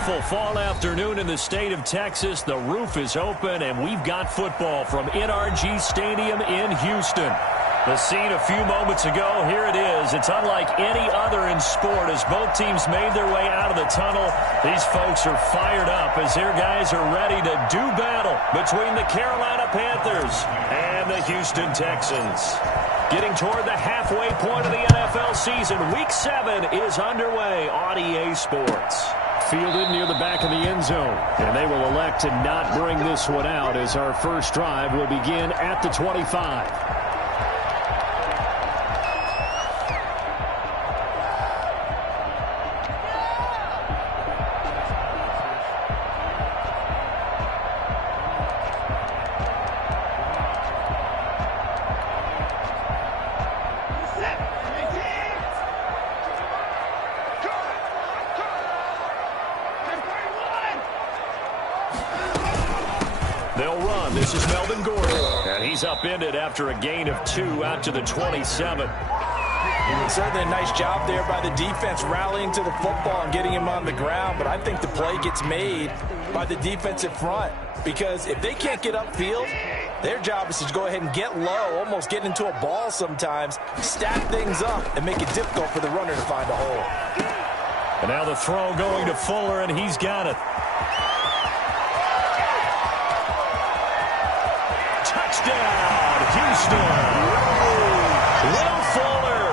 beautiful fall afternoon in the state of Texas. The roof is open, and we've got football from NRG Stadium in Houston. The scene a few moments ago, here it is. It's unlike any other in sport as both teams made their way out of the tunnel. These folks are fired up as their guys are ready to do battle between the Carolina Panthers and the Houston Texans. Getting toward the halfway point of the NFL season, Week 7 is underway on EA Sports. Fielded near the back of the end zone, and they will elect to not bring this one out as our first drive will begin at the 25. This is Melvin Gordon, and he's upended after a gain of 2 out to the 27. Certainly a nice job there by the defense rallying to the football and getting him on the ground, but I think the play gets made by the defensive front because if they can't get upfield, their job is to go ahead and get low, almost get into a ball sometimes, stack things up, and make it difficult for the runner to find a hole. And now the throw going to Fuller, and he's got it. Touchdown, Houston. Will Fuller,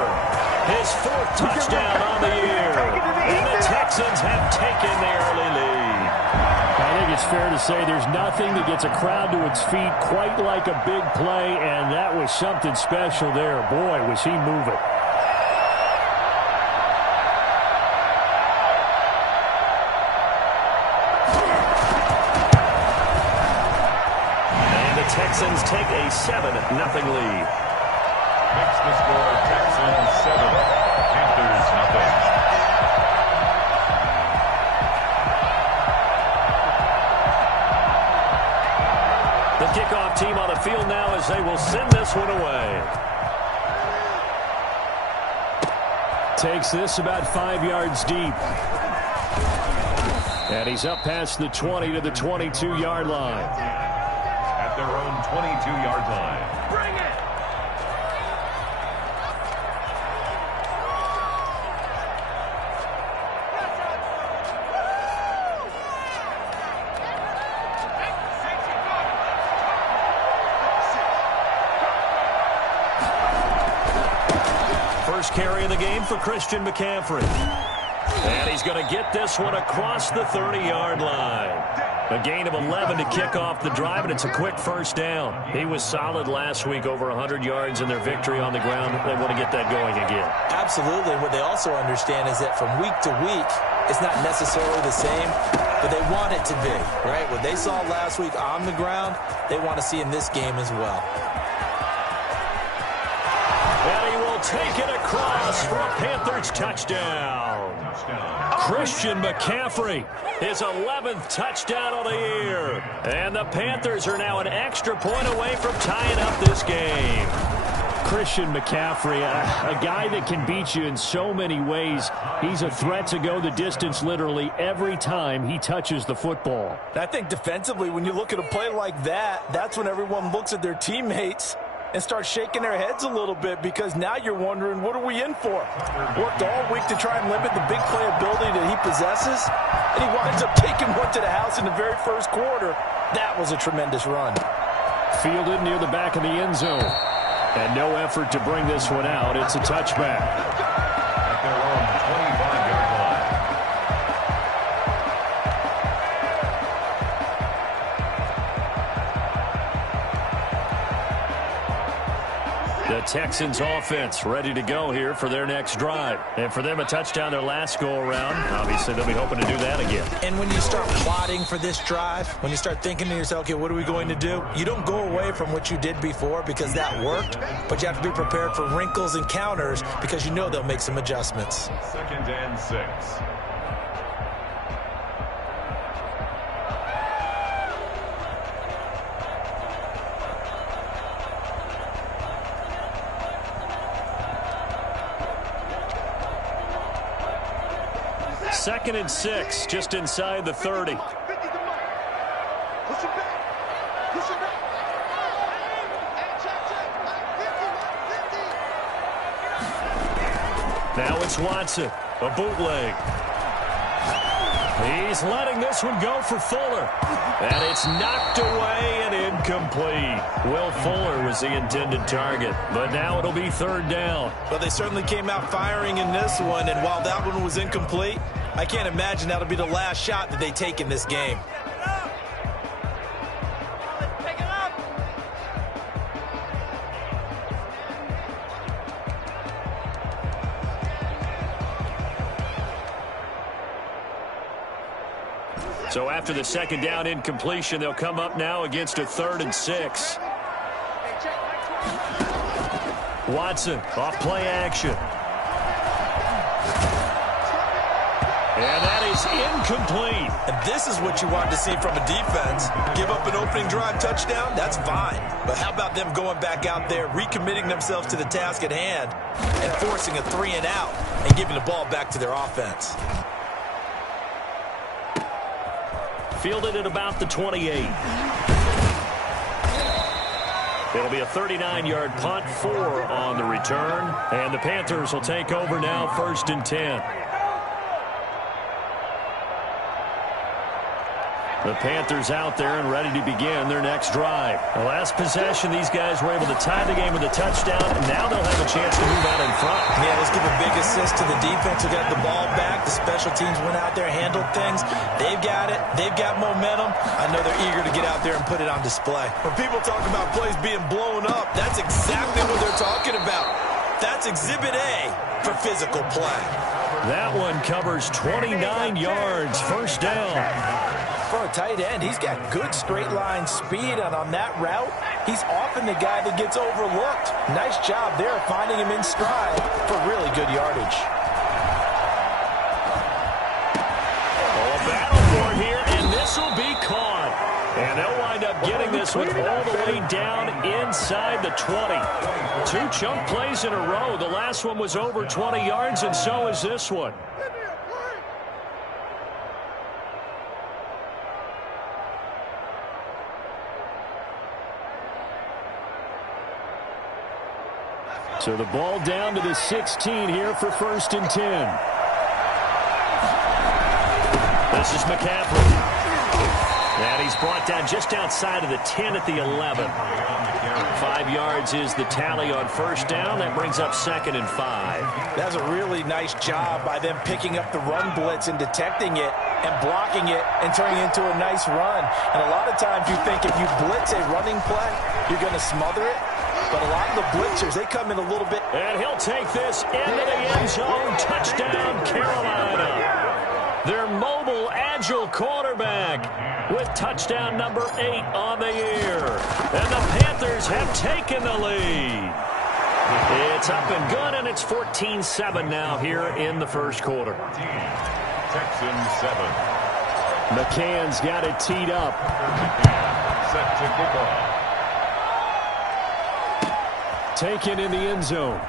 his 4th touchdown on the year. And the Texans have taken the early lead. I think it's fair to say there's nothing that gets a crowd to its feet quite like a big play, and that was something special there. Boy, was he moving. Texans take a 7-0 lead. Makes the score Texans 7, Panthers 0. The kickoff team on the field now as they will send this one away. Takes this about 5 yards deep. And he's up past the 20 to the 22-yard line. Their own 22-yard line. Bring it! First carry of the game for Christian McCaffrey. And he's going to get this one across the 30-yard line. A gain of 11 to kick off the drive, and it's a quick first down. He was solid last week, over 100 yards in their victory on the ground. They want to get that going again. Absolutely. What they also understand is that from week to week, it's not necessarily the same, but they want it to be, right? What they saw last week on the ground, they want to see in this game as well. And he will take it across for a Panthers touchdown. Christian McCaffrey, his 11th touchdown of the year. And the Panthers are now an extra point away from tying up this game. Christian McCaffrey, a guy that can beat you in so many ways. He's a threat to go the distance literally every time he touches the football. I think defensively, when you look at a play like that, that's when everyone looks at their teammates and start shaking their heads a little bit because now you're wondering, what are we in for? Worked all week to try and limit the big play ability that he possesses, and he winds up taking one to the house in the very first quarter. That was a tremendous run. Fielded near the back of the end zone. And no effort to bring this one out. It's a touchback. At their own 25-yard line. The Texans offense ready to go here for their next drive. And for them, a touchdown their last go-around. Obviously, they'll be hoping to do that again. And when you start plotting for this drive, when you start thinking to yourself, okay, what are we going to do? You don't go away from what you did before because that worked, but you have to be prepared for wrinkles and counters because you know they'll make some adjustments. 2nd and 6. 2nd and 6, just inside the 30. Now it's Watson, a bootleg. He's letting this one go for Fuller. And it's knocked away and incomplete. Will Fuller was the intended target, but now it'll be 3rd down. Well, they certainly came out firing in this one, and while that one was incomplete, I can't imagine that'll be the last shot that they take in this game. So after the 2nd down incompletion, they'll come up now against a 3rd and 6. Watson off play action. And that is incomplete. And this is what you want to see from a defense. Give up an opening drive touchdown, that's fine. But how about them going back out there, recommitting themselves to the task at hand, and forcing a 3 and out and giving the ball back to their offense? Fielded at about the 28. It'll be a 39-yard punt, 4 on the return. And the Panthers will take over now, 1st and 10. The Panthers out there and ready to begin their next drive. The last possession, these guys were able to tie the game with a touchdown, and now they'll have a chance to move out in front. Yeah, let's give a big assist to the defense who got the ball back. The special teams went out there, handled things. They've got it. They've got momentum. I know they're eager to get out there and put it on display. When people talk about plays being blown up, that's exactly what they're talking about. That's Exhibit A for physical play. That one covers 29 yards, 1st down. For a tight end, he's got good straight line speed, and on that route, he's often the guy that gets overlooked. Nice job there finding him in stride for really good yardage. A battle for it here, and this will be caught. And they'll wind up getting this one all the way down inside the 20. 2 chunk plays in a row. The last one was over 20 yards, and so is this one. So the ball down to the 16 here for 1st and 10. This is McCaffrey. And he's brought down just outside of the 10 at the 11. 5 yards is the tally on 1st down. That brings up 2nd and 5. That's a really nice job by them picking up the run blitz and detecting it and blocking it and turning it into a nice run. And a lot of times you think if you blitz a running play, you're going to smother it. But a lot of the blitzers, they come in a little bit. And he'll take this into the end zone. Touchdown, Carolina. Their mobile, agile quarterback with touchdown number 8 on the year. And the Panthers have taken the lead. It's up and good, and it's 14-7 now here in the 1st quarter. Texans 7. McCann's got it teed up. Set to kick off. Taken in the end zone.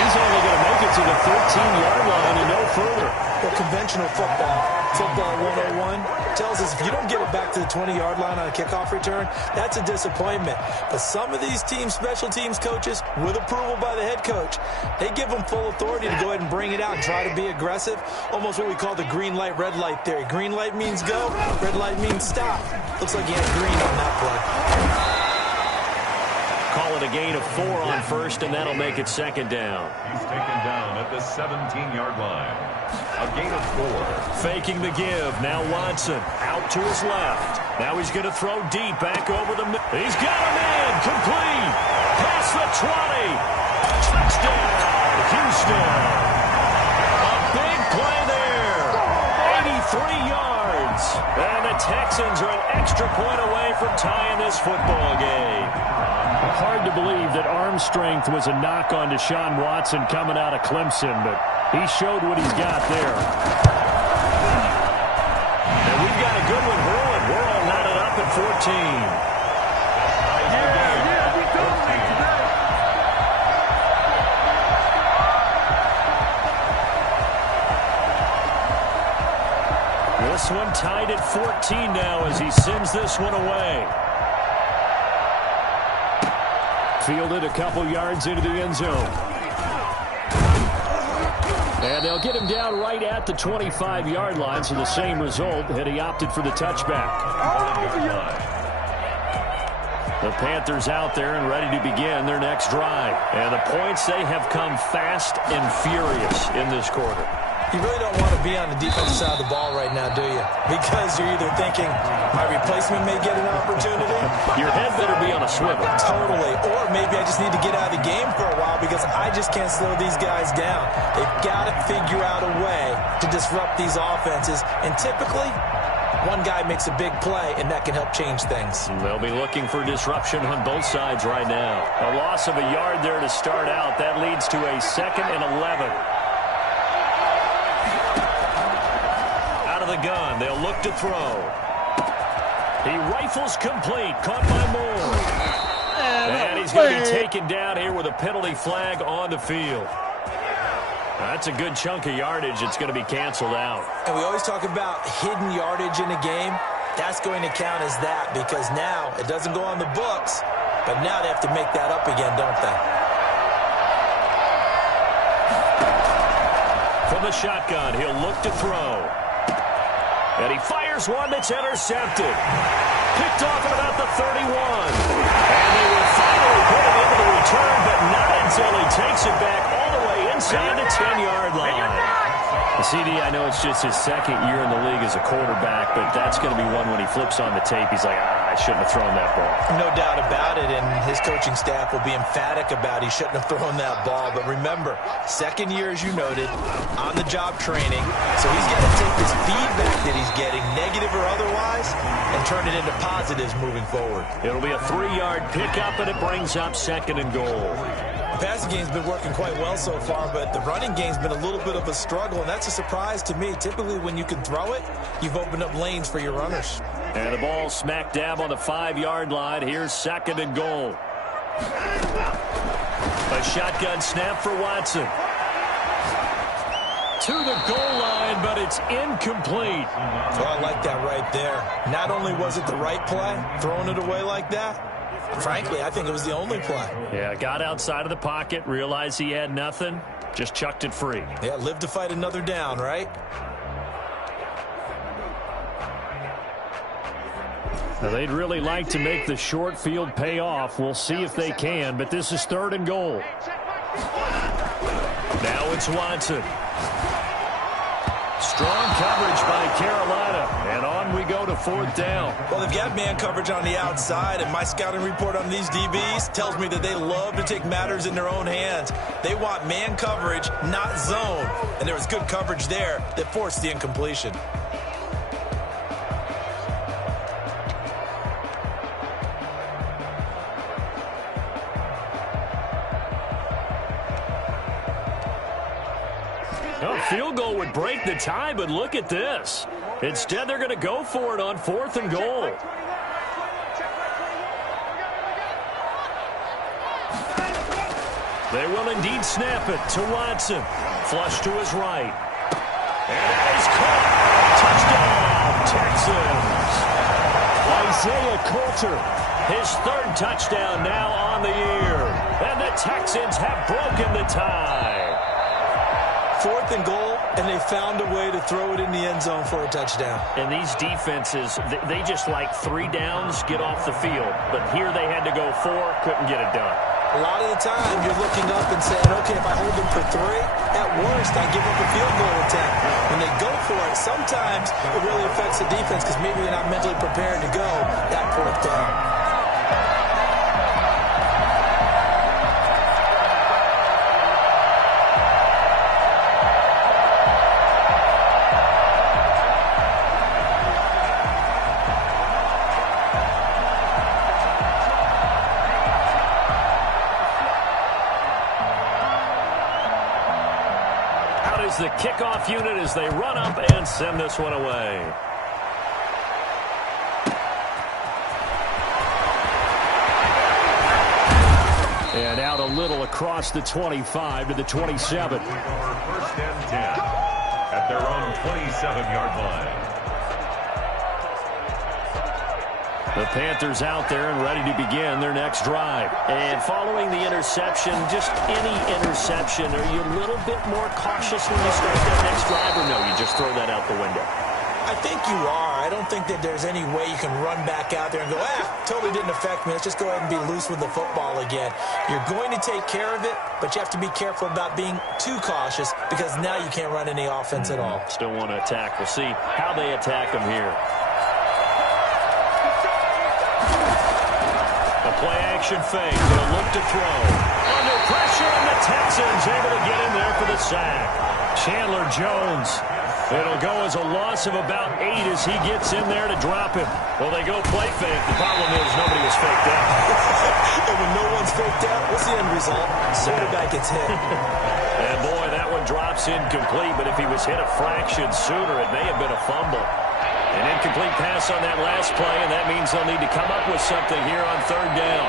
He's only going to make it to the 13-yard line and no further. Well, conventional football 101 tells us if you don't get it back to the 20-yard line on a kickoff return, that's a disappointment. But some of these special teams coaches, with approval by the head coach, they give them full authority to go ahead and bring it out and try to be aggressive. Almost what we call the green light, red light theory. Green light means go, red light means stop. Looks like he had green on that play. Call it a gain of 4 on 1st, and that'll make it 2nd down. He's taken down at the 17-yard line. A gain of 4. Faking the give. Now Watson out to his left. Now he's going to throw deep back over the middle. He's got him in. Complete. Past the 20. Touchdown, Houston. A big play there. 83 yards. And the Texans are an extra point away from tying this football game. Hard to believe that arm strength was a knock on Deshaun Watson coming out of Clemson, but he showed what he's got there. And we've got a good one brewing. We're all knotted up at 14. This one tied at 14 now as he sends this one away. Fielded a couple yards into the end zone. And they'll get him down right at the 25-yard line, so the same result, and he opted for the touchback. The Panthers out there and ready to begin their next drive. And the points, they have come fast and furious in this quarter. You really don't want to be on the defensive side of the ball right now, do you? Because you're either thinking, my replacement may get an opportunity. Your head better be on a swivel. Totally. Or maybe I just need to get out of the game for a while because I just can't slow these guys down. They've got to figure out a way to disrupt these offenses. And typically, one guy makes a big play, and that can help change things. They'll be looking for disruption on both sides right now. A loss of a yard there to start out. That leads to a 2nd and 11. The gun. They'll look to throw. He rifles complete. Caught by Moore. And he's going to be taken down here with a penalty flag on the field. That's a good chunk of yardage. It's going to be canceled out. And we always talk about hidden yardage in a game. That's going to count as that because now it doesn't go on the books, but now they have to make that up again, don't they? From the shotgun, he'll look to throw. And he fires one that's intercepted. Picked off at about the 31. And they will finally put it into the return, but not until he takes it back all the way inside the 10-yard line. The CD, I know it's just his 2nd year in the league as a quarterback, but that's going to be one when he flips on the tape. He's like, I shouldn't have thrown that ball. No doubt about it, and his coaching staff will be emphatic about he shouldn't have thrown that ball. But remember, 2nd year, as you noted, on-the-job training. So he's got to take this feedback that he's getting, negative or otherwise, and turn it into positives moving forward. It'll be a 3-yard pickup, and it brings up 2nd and goal. The passing game's been working quite well so far, but the running game's been a little bit of a struggle, and that's a surprise to me. Typically, when you can throw it, you've opened up lanes for your runners. And the ball smack dab on the 5-yard line. Here's 2nd and goal. A shotgun snap for Watson. To the goal line, but it's incomplete. Well, I like that right there. Not only was it the right play, throwing it away like that, frankly, I think it was the only play. Yeah, got outside of the pocket, realized he had nothing, just chucked it free. Yeah, live to fight another down, right? Now, they'd really like to make the short field pay off. We'll see if they can, but this is 3rd and goal. Now it's Watson. Strong coverage by Carolina, and on we go to 4th down. Well, they've got man coverage on the outside, and my scouting report on these DBs tells me that they love to take matters in their own hands. They want man coverage, not zone, and there was good coverage there that forced the incompletion. A field goal would break the tie, but look at this. Instead, they're going to go for it on 4th and goal. They will indeed snap it to Watson. Flush to his right. And that is caught. Touchdown, Texans. Isaiah Coulter, his 3rd touchdown now on the year. And the Texans have broken the tie. 4th and goal, and they found a way to throw it in the end zone for a touchdown. And these defenses, they just like 3 downs, get off the field. But here they had to go 4, couldn't get it done. A lot of the time, you're looking up and saying, okay, if I hold them for 3, at worst, I give up a field goal attempt. When they go for it, sometimes it really affects the defense because maybe they're not mentally prepared to go that 4th down. The kickoff unit as they run up and send this one away. And out a little across the 25 to the 27. 1st and 10 at their own 27-yard line. The Panthers out there and ready to begin their next drive. And following the interception, just any interception, are you a little bit more cautious when you start that next drive, or no, you just throw that out the window? I think you are. I don't think that there's any way you can run back out there and go, totally didn't affect me. Let's just go ahead and be loose with the football again. You're going to take care of it, but you have to be careful about being too cautious because now you can't run any offense at all. Still want to attack. We'll see how they attack them here. The play-action fake. They'll look to throw. Under pressure, and the Texans able to get in there for the sack. Chandler Jones. It'll go as a loss of about 8 as he gets in there to drop him. Well, they go play fake. The problem is nobody was faked out. And when no one's faked out, what's the end result? Quarterback gets hit. And, boy, that one drops incomplete. But if he was hit a fraction sooner, it may have been a fumble. An incomplete pass on that last play, and that means they'll need to come up with something here on third down.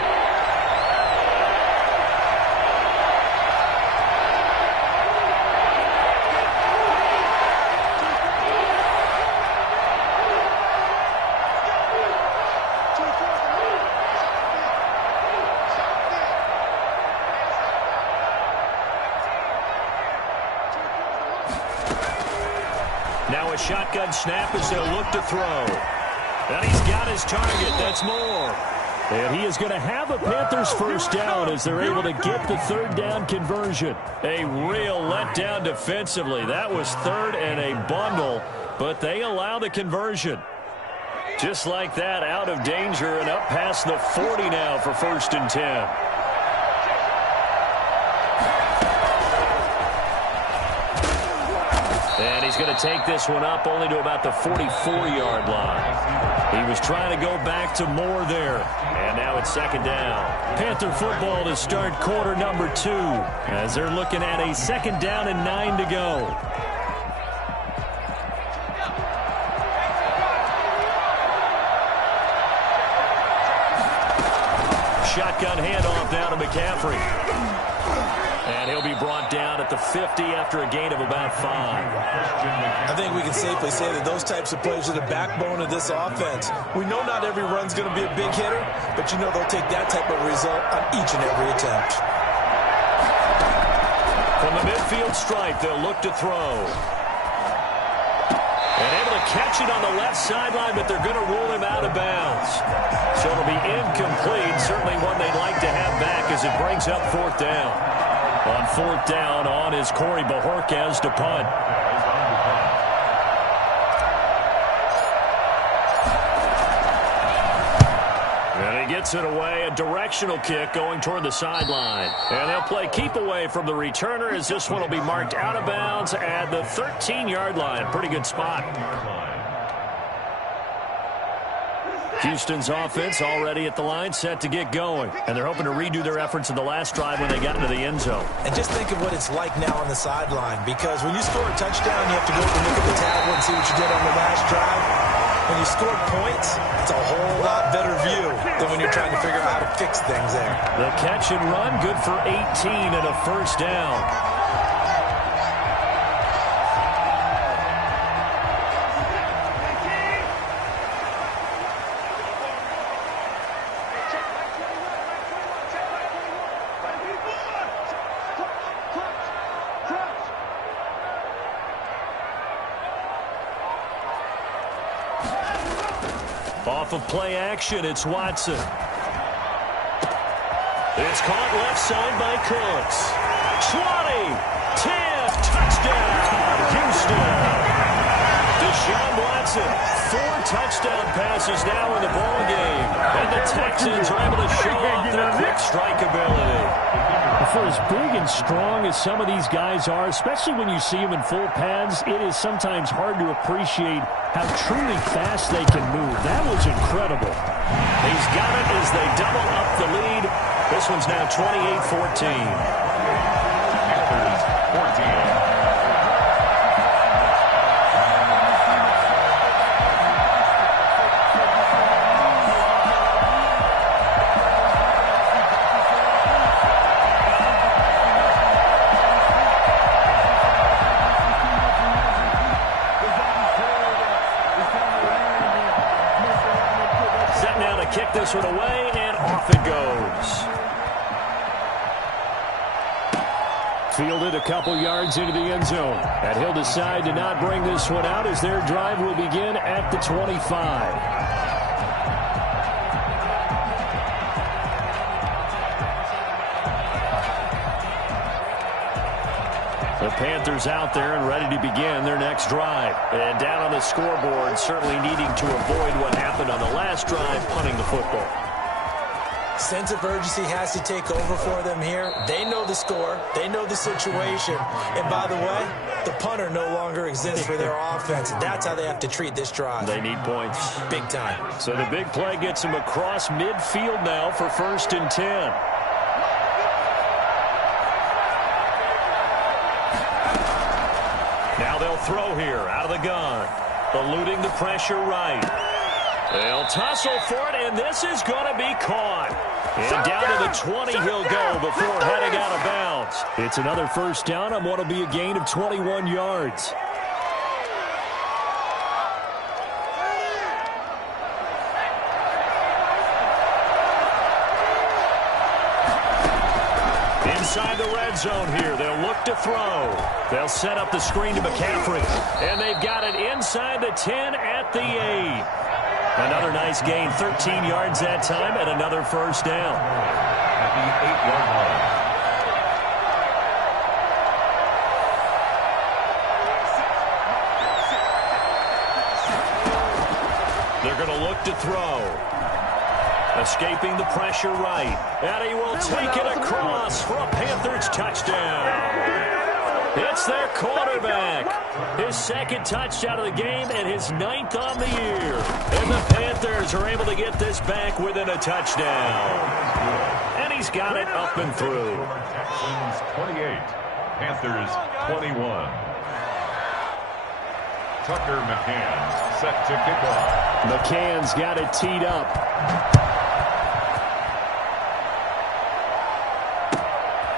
Now a shotgun snap as they'll look to throw. And he's got his target. That's Moore. And he is going to have a Panthers first down as they're able to get the third down conversion. A real letdown defensively. That was third and a bundle, but they allow the conversion. Just like that, out of danger and up past the 40 now for 1st and 10. And he's going to take this one up only to about the 44-yard line. He was trying to go back to Moore there. And now it's 2nd down. Panther football to start quarter number 2 as they're looking at a 2nd down and 9 to go. Shotgun handoff down to McCaffrey. And he'll be brought down at the 50 after a gain of about 5. I think we can safely say that those types of plays are the backbone of this offense. We know not every run's going to be a big hitter, but you know they'll take that type of result on each and every attempt. From the midfield stripe, they'll look to throw. And able to catch it on the left sideline, but they're going to rule him out of bounds. So it'll be incomplete, certainly one they'd like to have back as it brings up 4th down. On 4th down, on is Corey Bajorquez to punt. And he gets it away, a directional kick going toward the sideline. And they'll play keep away from the returner as this one will be marked out of bounds at the 13-yard line. Pretty good spot. Houston's offense already at the line, set to get going. And they're hoping to redo their efforts in the last drive when they got into the end zone. And just think of what it's like now on the sideline, because when you score a touchdown, you have to go up and look at the tablet and see what you did on the last drive. When you score points, it's a whole lot better view than when you're trying to figure out how to fix things there. The catch and run, good for 18 and a first down. Off of play action, it's Watson. It's caught left side by Cooks. 20, 10, touchdown, Houston. Deshaun Watson, 4 touchdown passes now in the ball game. And the Texans are able to show off their quick strike ability. For as big and strong as some of these guys are, especially when you see them in full pads, it is sometimes hard to appreciate how truly fast they can move. That was incredible. He's got it as they double up the lead. This one's now 28-14. Panthers 14. this one away, and off it goes. Fielded a couple yards into the end zone. And he'll decide to not bring this one out as their drive will begin at the 25. The Panthers out there and ready to begin their next drive. And down on the scoreboard, certainly needing to avoid what happened on the last drive, punting the football. Sense of urgency has to take over for them here. They know the score. They know the situation. And by the way, the punter no longer exists for their offense. That's how they have to treat this drive. They need points. Big time. So the big play gets them across midfield now for 1st and 10. Now they'll throw here out of the gun. Eluding the pressure right. They'll tussle for it, and this is going to be caught. And down to the 20 he'll go before heading out of bounds. It's another 1st down on what will be a gain of 21 yards. Inside the red zone here, they'll look to throw. They'll set up the screen to McCaffrey. And they've got it inside the 10 at the 8. Another nice gain, 13 yards that time, and another 1st down. At the 8-yard line. They're going to look to throw. Escaping the pressure right. And he will take it across for a Panthers touchdown. It's their quarterback. His 2nd touchdown of the game and his 9th on the year. And the Panthers are able to get this back within a touchdown. And he's got it up and through. Texans 28, Panthers 21. Tucker McCann set to kick off. McCann's got it teed up.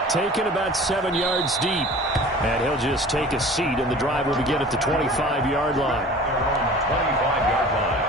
Taken about 7 yards deep. And he'll just take a seat, and the drive will begin at the 25-yard line. 25-yard line.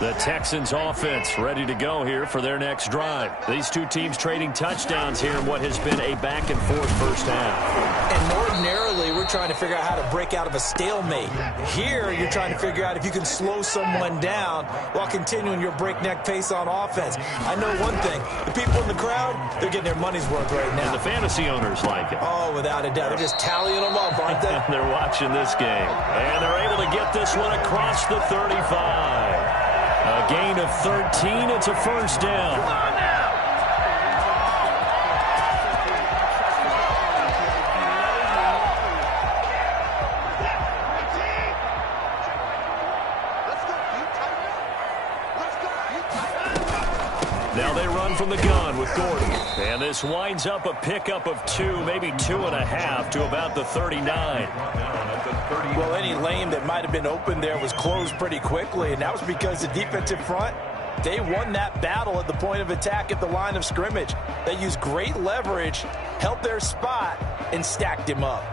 The Texans offense ready to go here for their next drive. These two teams trading touchdowns here in what has been a back-and-forth 1st half. And ordinarily, we're trying to figure out how to break out of a stalemate. Here, you're trying to figure out if you can slow someone down while continuing your breakneck pace on offense. I know one thing. The people in the crowd, they're getting their money's worth right now. And the fantasy owners like it. Oh, without a doubt. They're just tallying them up, aren't they? They're watching this game. And they're able to get this one across the 35. A gain of 13. It's a 1st down. Now they run from the gun with Gordon. And this winds up a pickup of 2, maybe 2.5 to about the 39. Well, any lane that might have been open there was closed pretty quickly, and that was because the defensive front, they won that battle at the point of attack at the line of scrimmage. They used great leverage, held their spot, and stacked him up.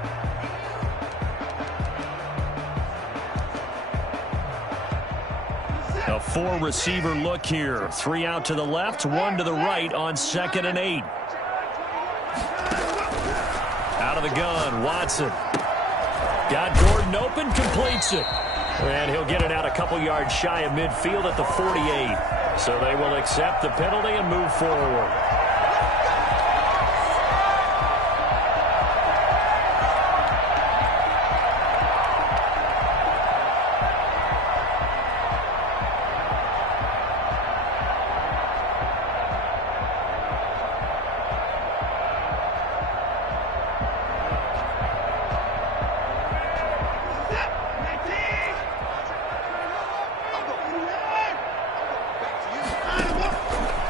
A 4-receiver look here. 3 out to the left, 1 to the right on 2nd and 8. Out of the gun, Watson. Got Gordon open, completes it. And he'll get it out a couple yards shy of midfield at the 48. So they will accept the penalty and move forward.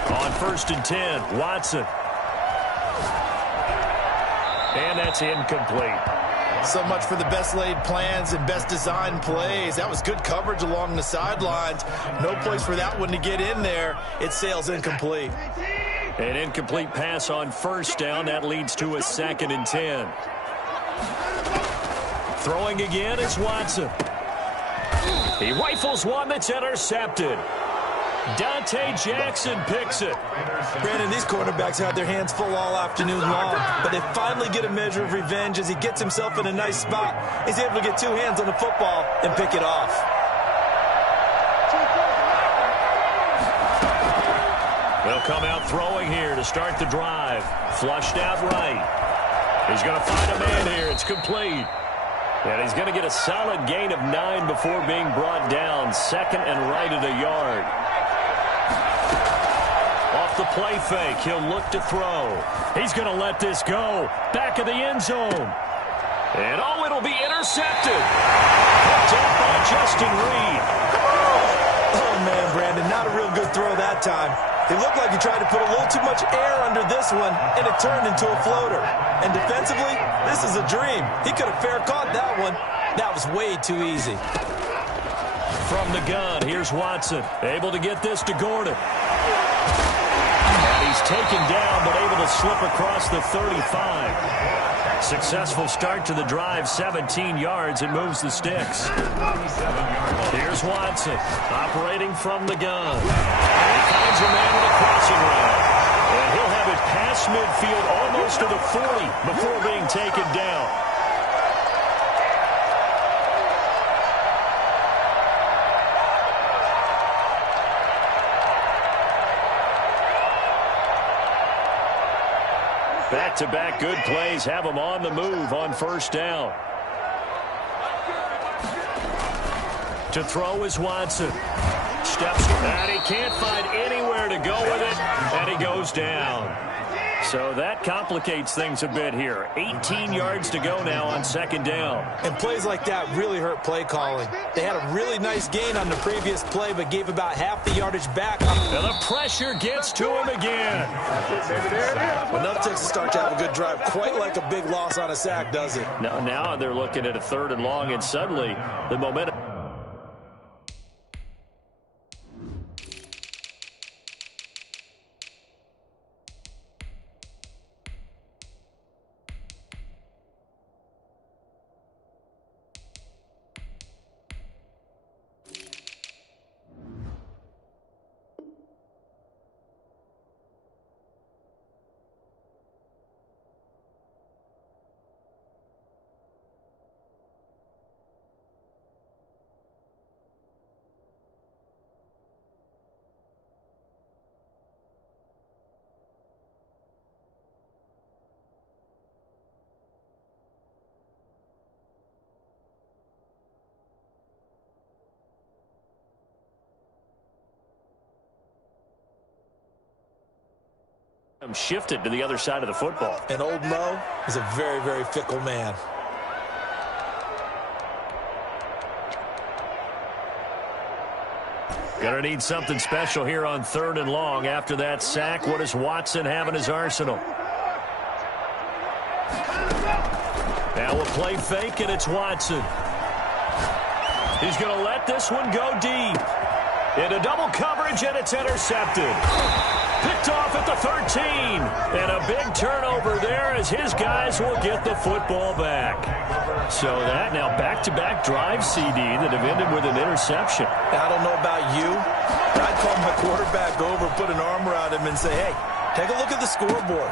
On 1st and 10, Watson. And that's incomplete. So much for the best laid plans and best designed plays. That was good coverage along the sidelines. No place for that one to get in there. It sails incomplete. An incomplete pass on 1st down. That leads to a 2nd and 10. Throwing again is Watson. He rifles one that's intercepted. Dante Jackson picks it. Brandon, these quarterbacks had their hands full all afternoon long, but they finally get a measure of revenge as he gets himself in a nice spot. He's able to get two hands on the football and pick it off. They'll come out throwing here to start the drive. Flushed out right. He's going to find a man here. It's complete. And he's going to get a solid gain of 9 before being brought down. Second and right at a yard. Off the play fake, he'll look to throw. He's going to let this go. Back of the end zone. And oh, it'll be intercepted. Picked up by Justin Reed. Oh, man, Brandon, not a real good throw that time. It looked like he tried to put a little too much air under this one, and it turned into a floater. And defensively, this is a dream. He could have fair caught that one. That was way too easy. From the gun, here's Watson. Able to get this to Gordon. And he's taken down, but able to slip across the 35. Successful start to the drive, 17 yards, and moves the sticks. Here's Watson, operating from the gun. And he finds a man with a crossing route. And he'll have it past midfield, almost to the 40, before being taken down. Back-to-back good plays have him on the move on first down. To throw is Watson. Steps, and he can't find anywhere to go with it, and he goes down. So that complicates things a bit here. 18 yards to go now on second down. And plays like that really hurt play calling. They had a really nice gain on the previous play, but gave about half the yardage back. And the pressure gets to him again. Enough takes to start to have a good drive. Quite like a big loss on a sack, does it? Now they're looking at a third and long, and suddenly the momentum. Shifted to the other side of the football. And old Mo is a very, very fickle man. Gonna need something special here on third and long. After that sack, what does Watson have in his arsenal? Now we'll play fake, and it's Watson. He's gonna let this one go deep. Into double coverage, and it's intercepted. Picked off at the 13. And a big turnover there as his guys will get the football back. So that now back-to-back drive CD that have ended with an interception. I don't know about you, but I'd call my quarterback over, put an arm around him, and say, hey, take a look at the scoreboard.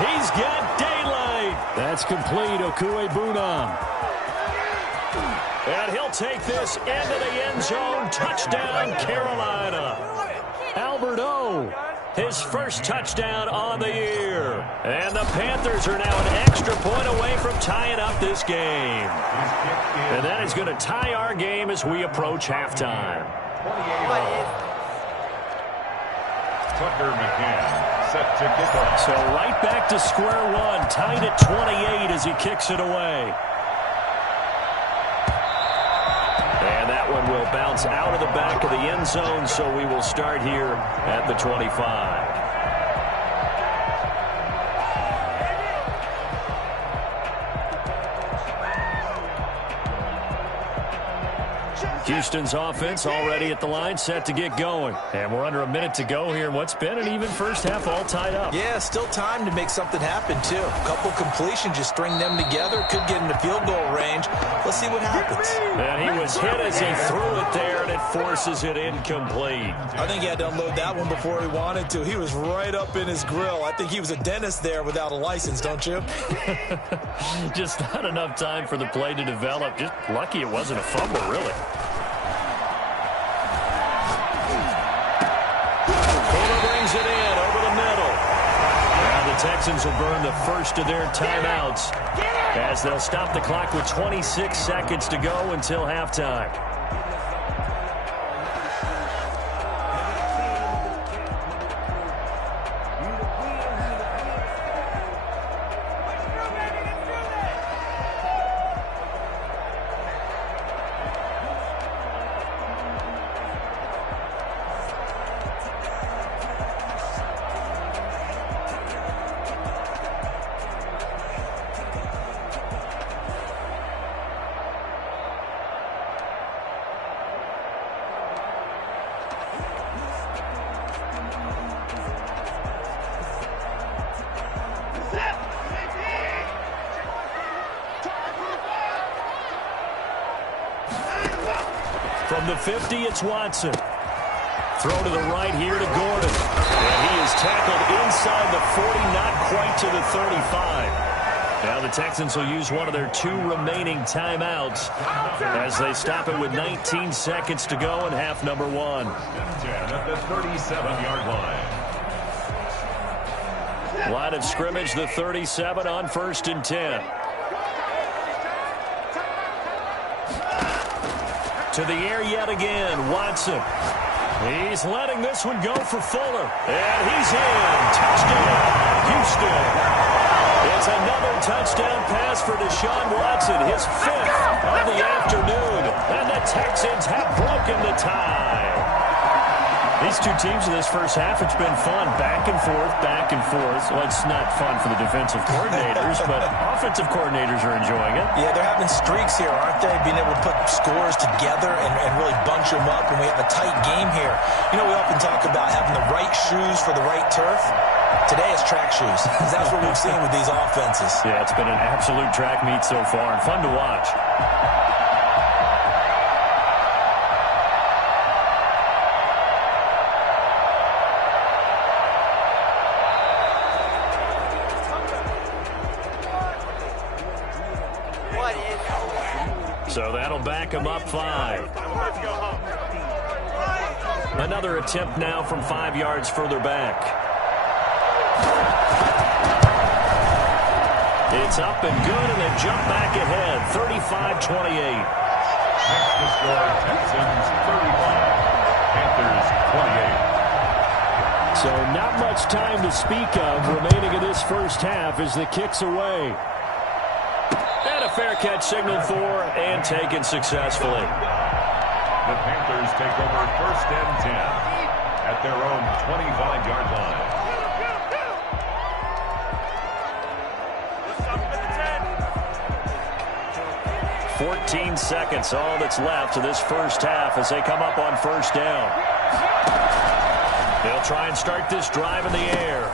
He's got daylight. That's complete, Okuebunam. And he'll take this into the end zone. Touchdown, Carolina. Albert O, his first touchdown on the year. And the Panthers are now an extra point away from tying up this game. And that is going to tie our game as we approach halftime. Tucker McCann set to kick off. So right back to square one, tied at 28 as he kicks it away. And that one will bounce out of the back of the end zone, so we will start here at the 25. Houston's offense already at the line, set to get going. And we're under a minute to go here in what's been an even first half, all tied up. Yeah, still time to make something happen, too. A couple completions, just string them together. Could get into field goal range. Let's see what happens. And he was hit as he threw it there, and it forces it incomplete. I think he had to unload that one before he wanted to. He was right up in his grill. I think he was a dentist there without a license, don't you? Just not enough time for the play to develop. Just lucky it wasn't a fumble, really. Brings it in over the middle. Now the Texans will burn the first of their timeouts as they'll stop the clock with 26 seconds to go until halftime. From the 50, it's Watson. Throw to the right here to Gordon. And he is tackled inside the 40, not quite to the 35. Now the Texans will use one of their 2 remaining timeouts as they stop it with 19 seconds to go in half number 1. 10 at the 37-yard line. Line of scrimmage, the 37 on 1st and 10. To the air yet again, Watson. He's letting this one go for Fuller. And he's in. Touchdown, Houston. It's another touchdown pass for Deshaun Watson, his 5th of the afternoon. And the Texans have broken the tie. These 2 teams in this first half, it's been fun. Back and forth, back and forth. Well, it's not fun for the defensive coordinators, but offensive coordinators are enjoying it. Yeah, they're having streaks here, aren't they? Being able to put scores together and really bunch them up, and we have a tight game here. You know, we often talk about having the right shoes for the right turf. Today it's track shoes. That's what we've seen with these offenses. Yeah, it's been an absolute track meet so far, and fun to watch. So that'll back him up 5. Another attempt now from 5 yards further back. It's up and good, and they jump back ahead, 35-28. Next to score, Texans 31, Panthers 28. So not much time to speak of remaining in this first half as the kick's away. And a fair catch signaled for and taken successfully. The Panthers take over 1st and 10 at their own 25-yard line. 14 seconds, all that's left to this first half as they come up on 1st down. They'll try and start this drive in the air.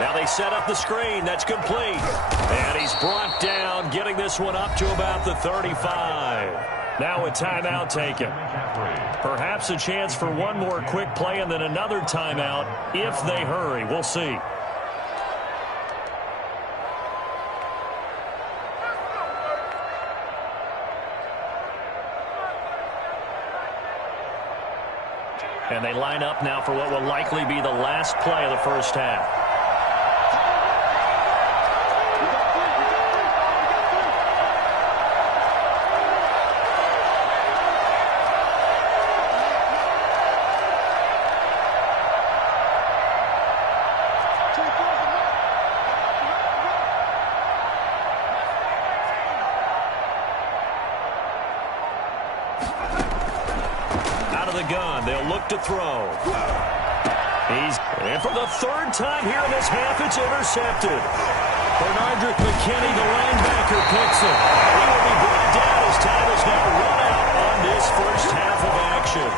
Now they set up the screen. That's complete. And he's brought down, getting this one up to about the 35. Now a timeout taken. Perhaps a chance for one more quick play and then another timeout if they hurry. We'll see. And they line up now for what will likely be the last play of the first half. To throw. And for the 3rd time here in this half, it's intercepted. Bernardrick McKinney, the linebacker, picks it. He will be brought down as time is now run out on this first half. possession.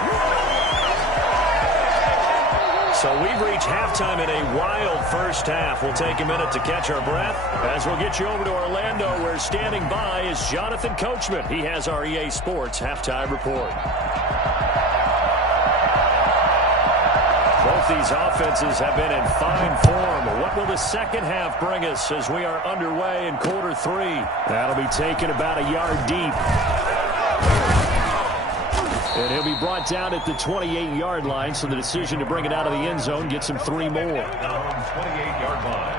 So we've reached halftime in a wild first half. We'll take a minute to catch our breath as we'll get you over to Orlando, where standing by is Jonathan Coachman. He has our EA Sports halftime report. Both these offenses have been in fine form. What will the second half bring us as we are underway in quarter three? That'll be taken about a yard deep. And he'll be brought down at the 28-yard line, so the decision to bring it out of the end zone gets him 3 more. 28-yard line.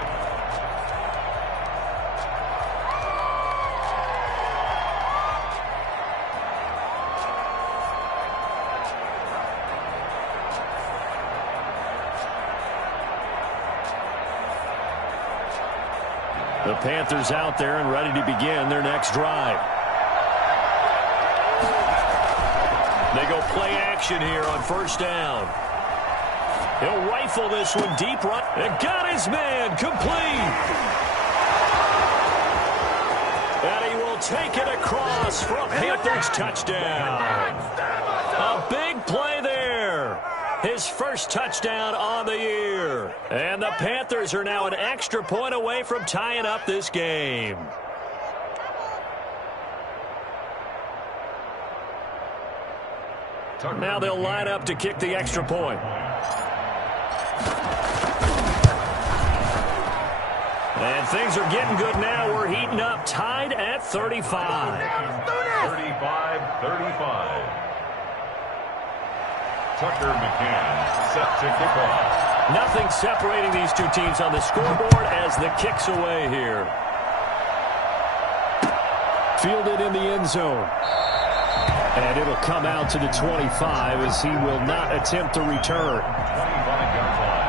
The Panthers out there and ready to begin their next drive. They go play action here on first down. He'll rifle this one deep right. And got his man complete. And he will take it across for a Panthers touchdown. A big play there. His first touchdown on the year. And the Panthers are now an extra point away from tying up this game. Now they'll line up to kick the extra point. And things are getting good now. We're heating up, tied at 35. 35-35. Tucker McCann set to kick off. Nothing separating these two teams on the scoreboard as the kick's away here. Fielded in the end zone. And it'll come out to the 25 as he will not attempt to return. 25-yard line.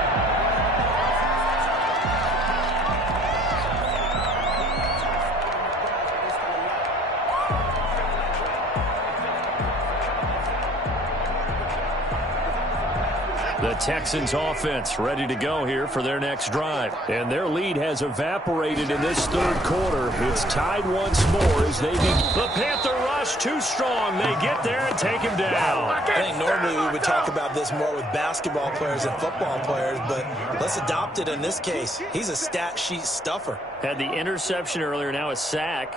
The Texans offense ready to go here for their next drive. And their lead has evaporated in this third quarter. It's tied once more as they begin. The Panther rush too strong. They get there and take him down. I think normally we would talk about this more with basketball players and football players, but let's adopt it in this case. He's a stat sheet stuffer. Had the interception earlier, now a sack.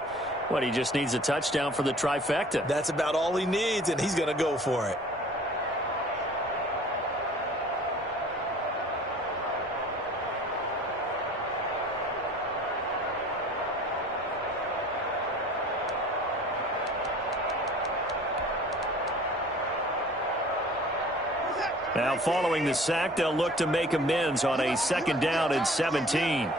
What, he just needs a touchdown for the trifecta. That's about all he needs, and he's going to go for it. Now following the sack, they'll look to make amends on a second down and 17.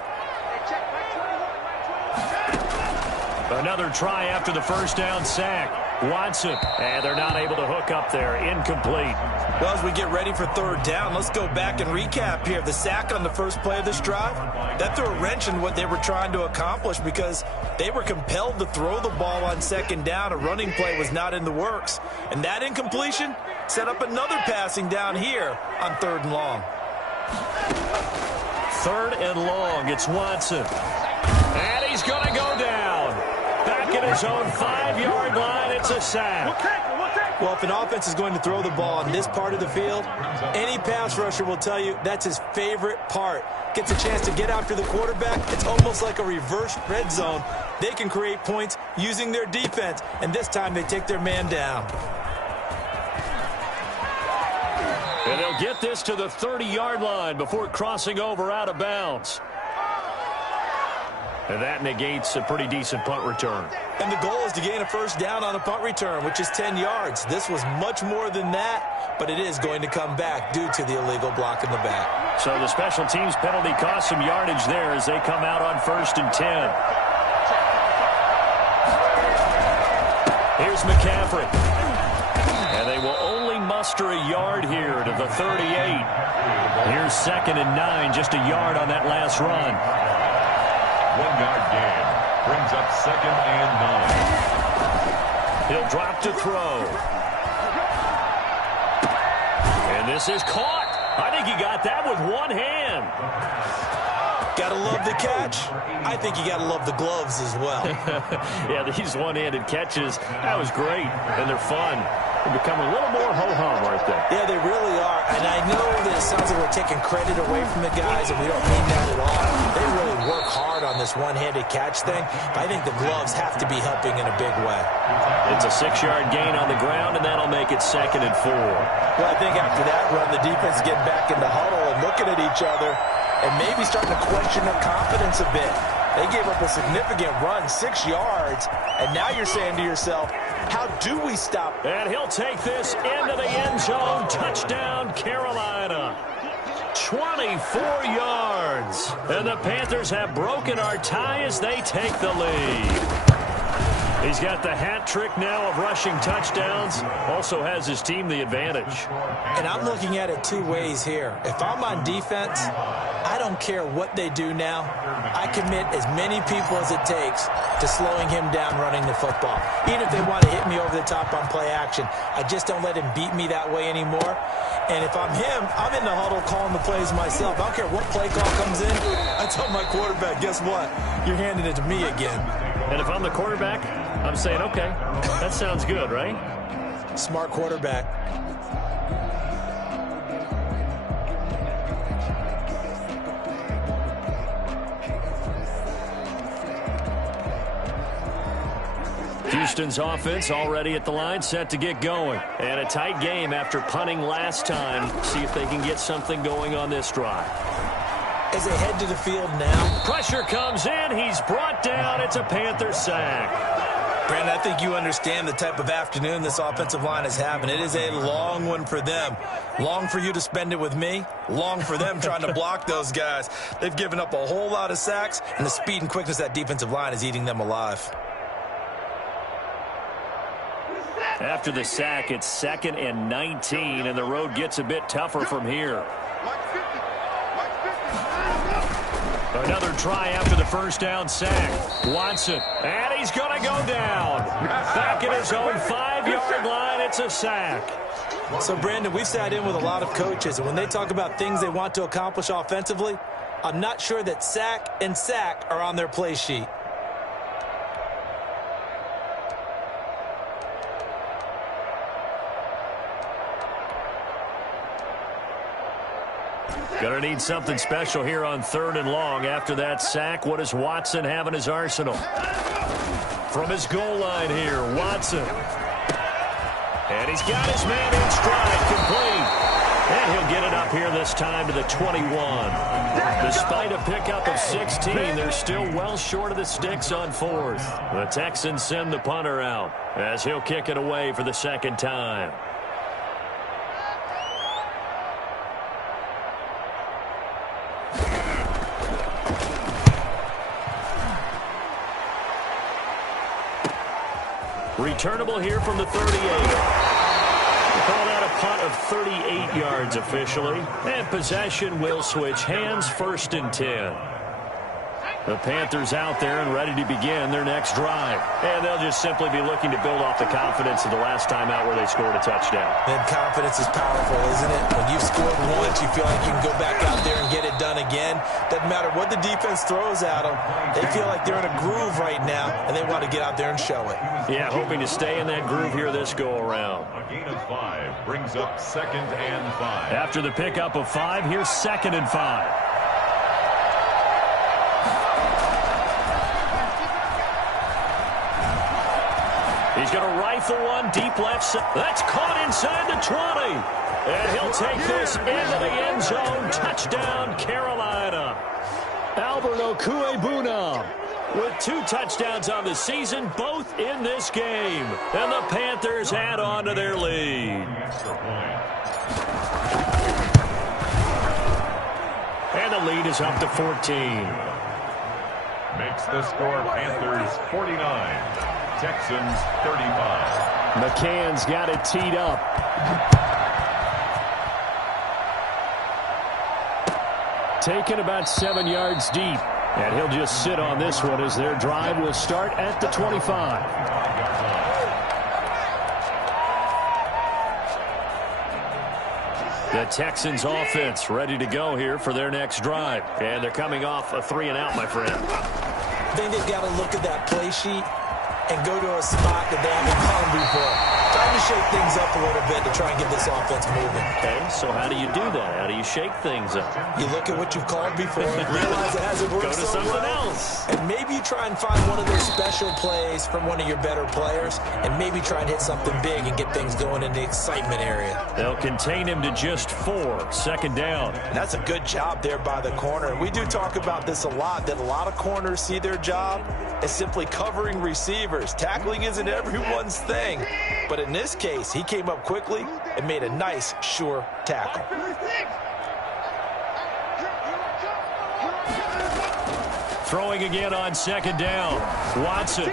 Another try after the first down sack. Watson, and they're not able to hook up there. Incomplete. Well, as we get ready for third down, let's go back and recap here. The sack on the first play of this drive, that threw a wrench in what they were trying to accomplish because they were compelled to throw the ball on second down. A running play was not in the works. And that incompletion set up another passing down here on third and long. Third and long. It's Watson. And he's going to go down. Back at his own 5-yard line. It's a sack. Well, if an offense is going to throw the ball on this part of the field, any pass rusher will tell you that's his favorite part. Gets a chance to get after the quarterback. It's almost like a reverse red zone. They can create points using their defense, and this time they take their man down. And they'll get this to the 30-yard line before crossing over out of bounds. And that negates a pretty decent punt return. And the goal is to gain a first down on a punt return, which is 10 yards. This was much more than that, but it is going to come back due to the illegal block in the back. So the special teams penalty cost some yardage there as they come out on 1st and 10. Here's McCaffrey. And they will only muster a yard here to the 38. Here's 2nd and 9, just a yard on that last run. 1-yard gain brings up 2nd and 9. He'll drop to throw. And this is caught. I think he got that with one hand. Gotta love the catch. I think you gotta love the gloves as well. Yeah, these one-handed catches, that was great, and they're fun. They're becoming a little more ho-hum, aren't they? Yeah, they really are. And I know that it sounds like we're taking credit away from the guys, and we don't mean that at all. They really work hard on this one-handed catch thing. But I think the gloves have to be helping in a big way. It's a 6-yard gain on the ground, and that'll make it 2nd and 4. Well, I think after that run, the defense is getting back in the huddle and looking at each other and maybe starting to question their confidence a bit. They gave up a significant run, 6 yards, and now you're saying to yourself, how do we stop? And he'll take this into the end zone. Touchdown, Carolina. 24 yards. And the Panthers have broken our tie as they take the lead. He's got the hat trick now of rushing touchdowns. Also has his team the advantage. And I'm looking at it 2 ways here. If I'm on defense, I don't care what they do now. I commit as many people as it takes to slowing him down running the football. Even if they want to hit me over the top on play action, I just don't let him beat me that way anymore. And if I'm him, I'm in the huddle calling the plays myself. I don't care what play call comes in. I tell my quarterback, guess what? You're handing it to me again. And if I'm the quarterback, I'm saying, okay, that sounds good, right? Smart quarterback. Houston's offense already at the line, set to get going. And a tight game after punting last time. See if they can get something going on this drive. As they head to the field now. Pressure comes in. He's brought down. It's a Panther sack. Brandon, I think you understand the type of afternoon this offensive line is having. It is a long one for them. Long for you to spend it with me. Long for them trying to block those guys. They've given up a whole lot of sacks, and the speed and quickness of that defensive line is eating them alive. After the sack, it's 2nd and 19, and the road gets a bit tougher from here. Another try after the first down sack. Watson, and he's going to go down. Back at his own 5-yard line, it's a sack. So, Brandon, we've sat in with a lot of coaches, and when they talk about things they want to accomplish offensively, I'm not sure that sack and sack are on their play sheet. Going to need something special here on 3rd and long. After that sack, what does Watson have in his arsenal? From his goal line here, Watson. And he's got his man in stride, complete. And he'll get it up here this time to the 21. Despite a pickup of 16, they're still well short of the sticks on 4th. The Texans send the punter out as he'll kick it away for the 2nd time. Returnable here from the 38. We'll call that a punt of 38 yards officially. And possession will switch hands, 1st and 10. The Panthers out there and ready to begin their next drive. And they'll just simply be looking to build off the confidence of the last time out where they scored a touchdown. And confidence is powerful, isn't it? When you've scored once, you feel like you can go back out there and get it done again. Doesn't matter what the defense throws at them. They feel like they're in a groove right now, and they want to get out there and show it. Yeah, hoping to stay in that groove here this go-around. A gain of 5 brings up 2nd and 5. After the pickup of 5, here's 2nd and 5. He's going to rifle one deep left side. That's caught inside the 20. And he'll take this into the end zone. Touchdown, Carolina. Albert Okwuegbunam with 2 touchdowns on the season, both in this game. And the Panthers add on to their lead. And the lead is up to 14. Makes the score Panthers 49. Texans 35. McCann's got it teed up. Taken about 7 yards deep. And he'll just sit on this one as their drive will start at the 25. The Texans offense ready to go here for their next drive. And they're coming off a 3-and-out, my friend. I think they've got to look at that play sheet and go to a spot that they haven't gone before. Time to shake things up a little bit to try and get this offense moving. Okay, so how do you do that? How do you shake things up? You look at what you've called before, realize it hasn't worked. Go to something else. And maybe you try and find one of those special plays from one of your better players, and maybe try and hit something big and get things going in the excitement area. They'll contain him to just 4. Second down. And that's a good job there by the corner. And we do talk about this a lot, that a lot of corners see their job as simply covering receivers. Tackling isn't everyone's thing. But in this case, he came up quickly and made a nice, sure tackle. Throwing again on second down. Watson.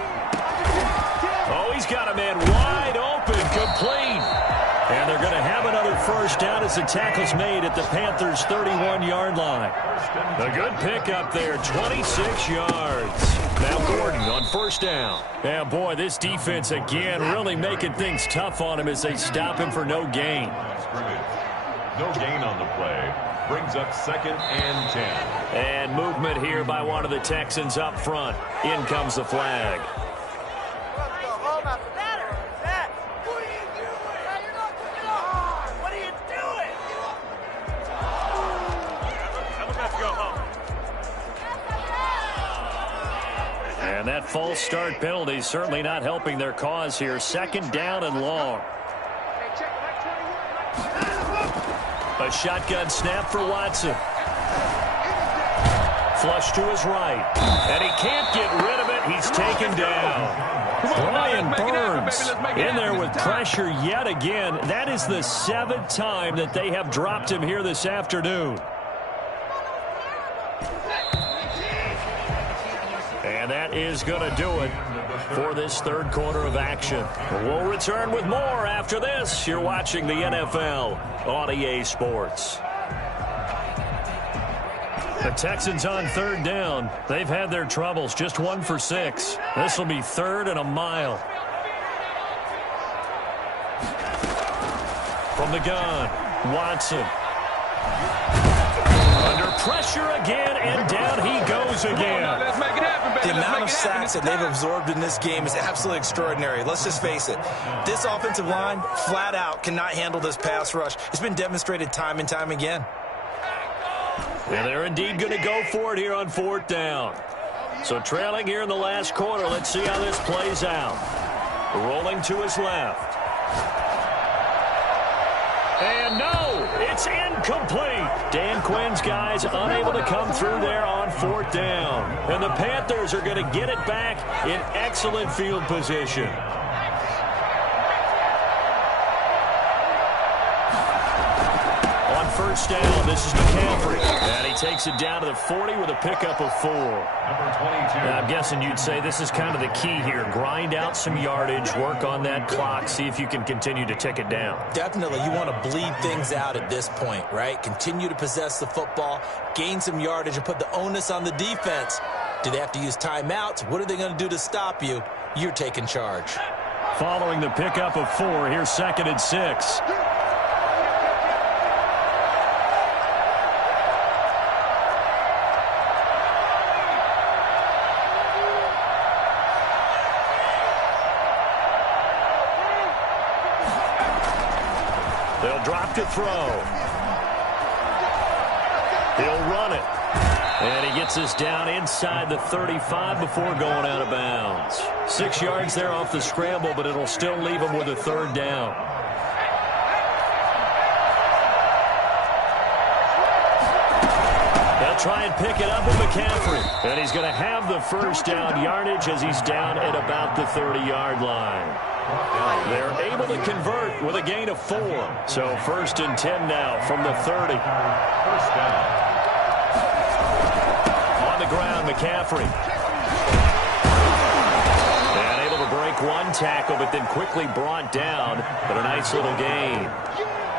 Oh, he's got a man wide open, complete. And they're going to have another first down as the tackle's made at the Panthers' 31-yard line. A good pickup there, 26 yards. Now Gordon on first down. Yeah, boy, this defense again really making things tough on him as they stop him for no gain. No gain on the play. Brings up 2nd and 10. And movement here by one of the Texans up front. In comes the flag. And that false start penalty certainly not helping their cause here. 2nd down and long. A shotgun snap for Watson. Flush to his right. And he can't get rid of it. He's taken down. Brian Burns in there with pressure yet again. That is the 7th time that they have dropped him here this afternoon. And that is going to do it for this third quarter of action. We'll return with more after this. You're watching the NFL on EA Sports. The Texans on third down. They've had their troubles. Just 1 for 6. This will be 3rd and a mile. From the gun, Watson. Under pressure again, and down he goes again. The amount of sacks that they've absorbed in this game is absolutely extraordinary. Let's just face it. This offensive line, flat out, cannot handle this pass rush. It's been demonstrated time and time again. And they're indeed going to go for it here on 4th down. So trailing here in the last quarter, let's see how this plays out. Rolling to his left. And no, it's incomplete. Dan Quinn's guys unable to come through there on 4th down. And the Panthers are going to get it back in excellent field position. On first down, this is McCaffrey. And he takes it down to the 40 with a pickup of 4. Number 22. I'm guessing you'd say this is kind of the key here. Grind out some yardage, work on that clock, see if you can continue to tick it down. Definitely, you want to bleed things out at this point, right? Continue to possess the football, gain some yardage, and put the onus on the defense. Do they have to use timeouts? What are they going to do to stop you? You're taking charge. Following the pickup of 4, here's 2nd and 6. They'll drop to throw. He'll run it. And he gets us down inside the 35 before going out of bounds. 6 yards there off the scramble, but it'll still leave him with a 3rd down. They'll try and pick it up with McCaffrey. And he's going to have the first down yardage as he's down at about the 30-yard line. They're able to convert with a gain of 4. So 1st and 10 now from the 30. First down. On the ground, McCaffrey. And able to break one tackle, but then quickly brought down. But a nice little gain.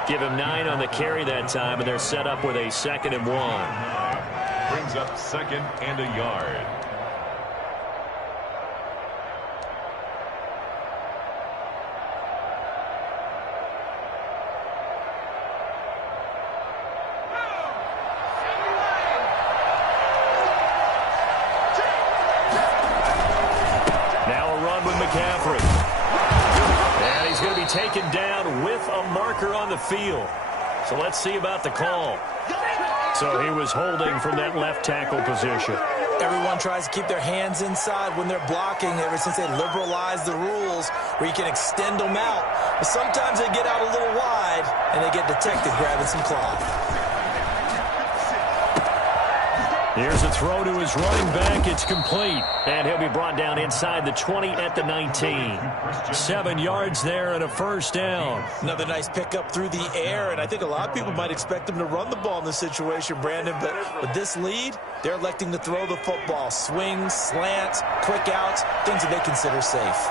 Give him 9 on the carry that time, and they're set up with a 2nd and 1. Brings up 2nd and a yard. taken down with a marker on the field. So let's see about the call. So he was holding from that left tackle position. Everyone tries to keep their hands inside when they're blocking ever since they liberalized the rules where you can extend them out. But sometimes they get out a little wide and they get detected grabbing some cloth. Here's a throw to his running back. It's complete. And he'll be brought down inside the 20 at the 19. 7 yards there and a first down. Another nice pickup through the air, and I think a lot of people might expect him to run the ball in this situation, Brandon, but with this lead, they're electing to throw the football. Swings, slants, quick outs, things that they consider safe.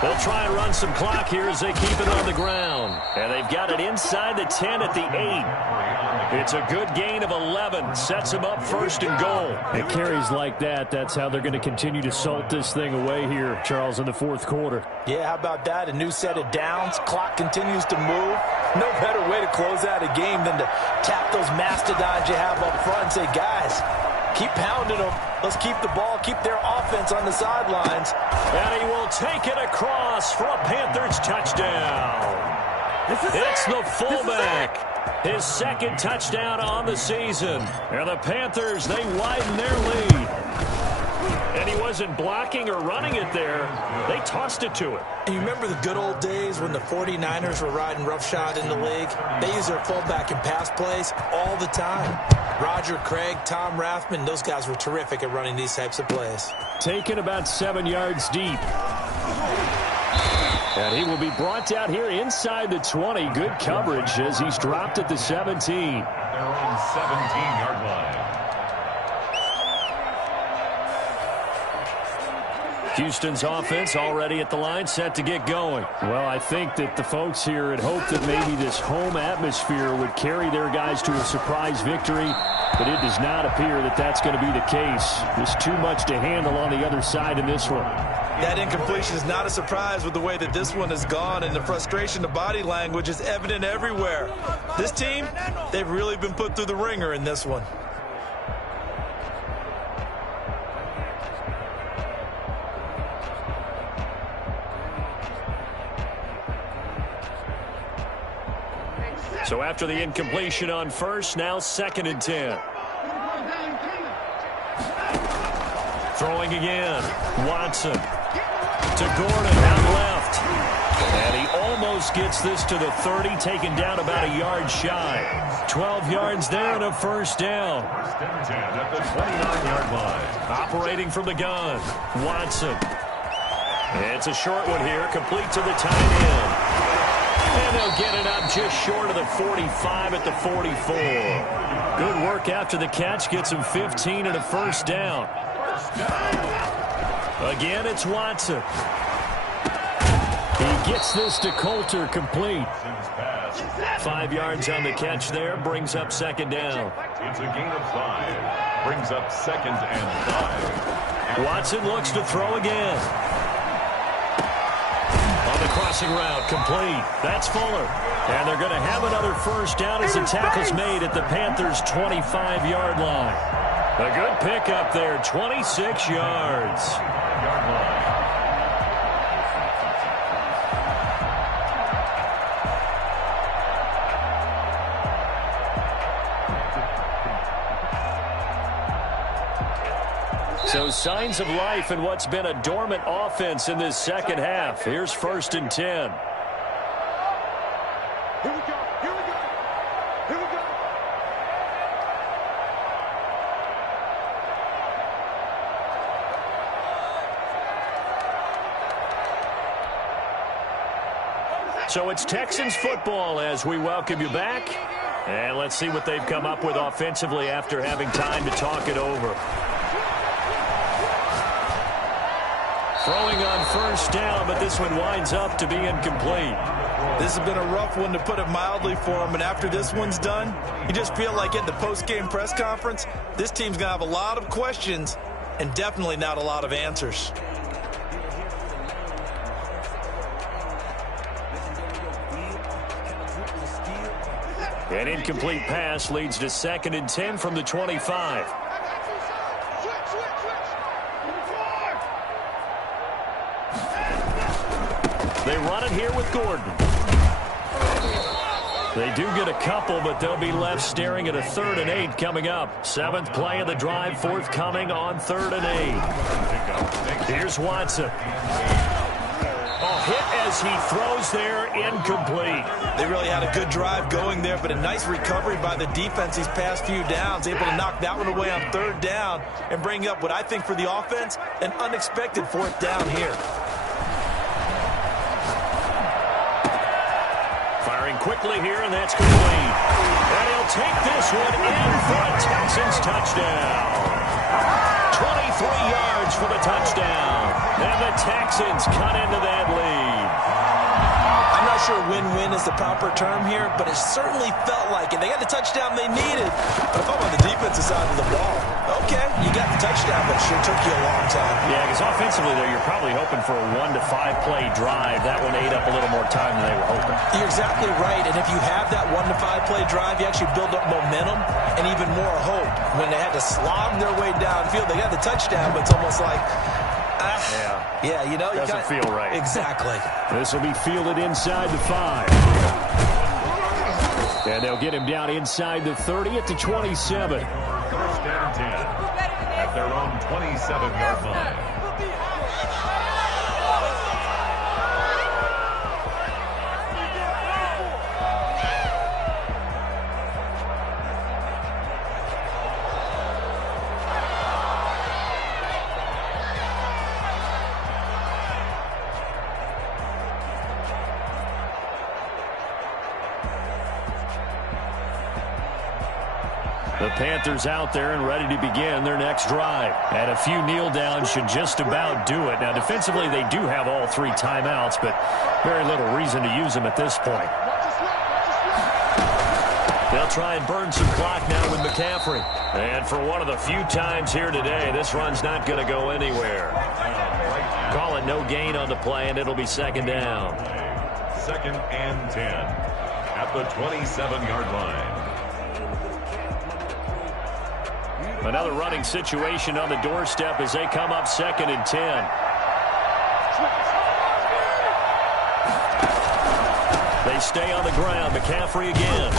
They'll try and run some clock here as they keep it on the ground. And they've got it inside the 10 at the 8. It's a good gain of 11. Sets them up first and goal. It carries like that. That's how they're going to continue to salt this thing away here, Charles, in the fourth quarter. Yeah, how about that? A new set of downs. Clock continues to move. No better way to close out a game than to tap those mastodons you have up front and say, guys, keep pounding them. Let's keep the ball, keep their offense on the sidelines. And he will take it across for a Panthers touchdown. It's the fullback. His second touchdown on the season. And the Panthers, they widen their lead. And he wasn't blocking or running it there. They tossed it to him. And you remember the good old days when the 49ers were riding roughshod in the league? They use their fullback in pass plays all the time. Roger Craig, Tom Rathman, those guys were terrific at running these types of plays. Taken about 7 yards deep. And he will be brought down here inside the 20. Good coverage as he's dropped at the 17. Their own 17-yard line. Houston's offense already at the line, set to get going. Well, I think that the folks here had hoped that maybe this home atmosphere would carry their guys to a surprise victory, but it does not appear that that's going to be the case. There's too much to handle on the other side in this one. That incompletion is not a surprise with the way that this one has gone, and the frustration, the body language is evident everywhere. This team, they've really been put through the ringer in this one. So after the incompletion on first, now 2nd and 10. Throwing again. Watson to Gordon out left. And he almost gets this to the 30, taken down about a yard shy. 12 yards there and a first down. First and 10 at the 29-yard line. Operating from the gun. Watson. It's a short one here, complete to the tight end. And they'll get it up just short of the 45 at the 44. Good work after the catch. Gets him 15 and a first down. Again, it's Watson. He gets this to Coulter, complete. 5 yards on the catch there. Brings up 2nd down. It's a gain of 5. Brings up 2nd and 5. Watson looks to throw again. The crossing route complete. That's Fuller. And they're going to have another first down as the tackle's made at the Panthers' 25-yard line. A good pickup there, 26 yards. So signs of life in what's been a dormant offense in this second half. Here's 1st and 10. Here we go. Here we go. Here we go. So it's Texans football as we welcome you back. And let's see what they've come up with offensively after having time to talk it over. Throwing on first down, but this one winds up to be incomplete. This has been a rough one, to put it mildly, for him. And after this one's done, you just feel like at the post-game press conference, this team's going to have a lot of questions and definitely not a lot of answers. An incomplete pass leads to 2nd and 10 from the 25. run here with Gordon. They do get a couple, but they'll be left staring at a 3rd and 8 coming up. 7th play of the drive, forthcoming on 3rd and 8. Here's Watson. Hit as he throws there, incomplete. They really had a good drive going there, but a nice recovery by the defense these past few downs, able to knock that one away on 3rd down and bring up what I think for the offense, an unexpected 4th down here. Firing quickly here, and that's complete. And he'll take this one in for a Texans touchdown. 23 yards for the touchdown. And the Texans cut into that lead. I'm not sure win-win is the proper term here, but it certainly felt like it. They got the touchdown they needed. But if I'm on the defensive side of the ball, okay, you got the touchdown, but it sure took you a long time. Yeah, because offensively there, you're probably hoping for a 1 to 5 play drive. That one ate up a little more time than they were hoping. You're exactly right, and if you have that 1 to 5 play drive, you actually build up momentum and even more hope. When they had to slog their way downfield, they got the touchdown, but it's almost like, yeah, you know, doesn't feel right. Exactly. This will be fielded inside the 5. And they'll get him down inside the 30 at the 27. 1st and 10 at their own 27-yard line. The Panthers out there and ready to begin their next drive. And a few kneel downs should just about do it. Now, defensively, they do have all 3 timeouts, but very little reason to use them at this point. They'll try and burn some clock now with McCaffrey. And for one of the few times here today, this run's not going to go anywhere. Call it no gain on the play, and it'll be 2nd down. 2nd and 10 at the 27-yard line. Another running situation on the doorstep as they come up 2nd and 10. They stay on the ground. McCaffrey again.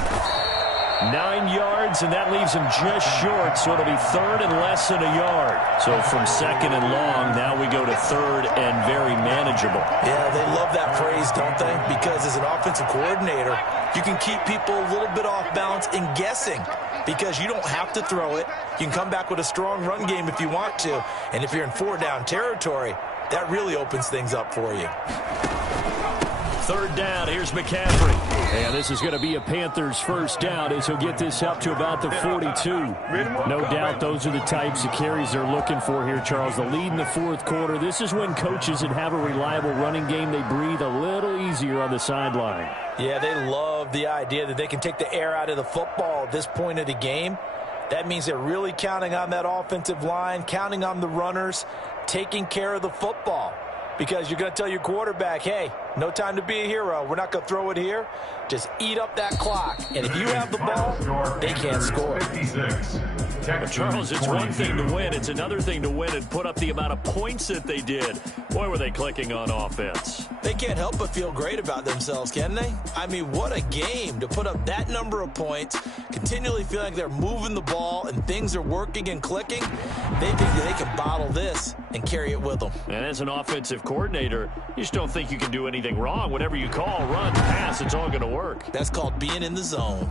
9 yards, and that leaves him just short, so it'll be 3rd and less than a yard. So from 2nd and long, now we go to 3rd and very manageable. Yeah, they love that phrase, don't they? Because as an offensive coordinator, you can keep people a little bit off balance and guessing because you don't have to throw it. You can come back with a strong run game if you want to. And if you're in 4-down territory, that really opens things up for you. 3rd down, here's McCaffrey. And this is going to be a Panthers 1st down as he'll get this up to about the 42. No doubt those are the types of carries they're looking for here, Charles. The lead in the 4th quarter. This is when coaches that have a reliable running game, they breathe a little easier on the sideline. Yeah, they love the idea that they can take the air out of the football at this point of the game. That means they're really counting on that offensive line, counting on the runners, taking care of the football. Because you're going to tell your quarterback, hey, no time to be a hero. We're not going to throw it here. Just eat up that clock. And if you have the ball, they can't score. 56. But Charles, it's one thing to win. It's another thing to win and put up the amount of points that they did. Boy, were they clicking on offense. They can't help but feel great about themselves, can they? I mean, what a game to put up that number of points, continually feel like they're moving the ball and things are working and clicking. They think that they can bottle this and carry it with them. And as an offensive coordinator, you just don't think you can do anything wrong. Whatever you call, run, pass, it's all going to work. That's called being in the zone.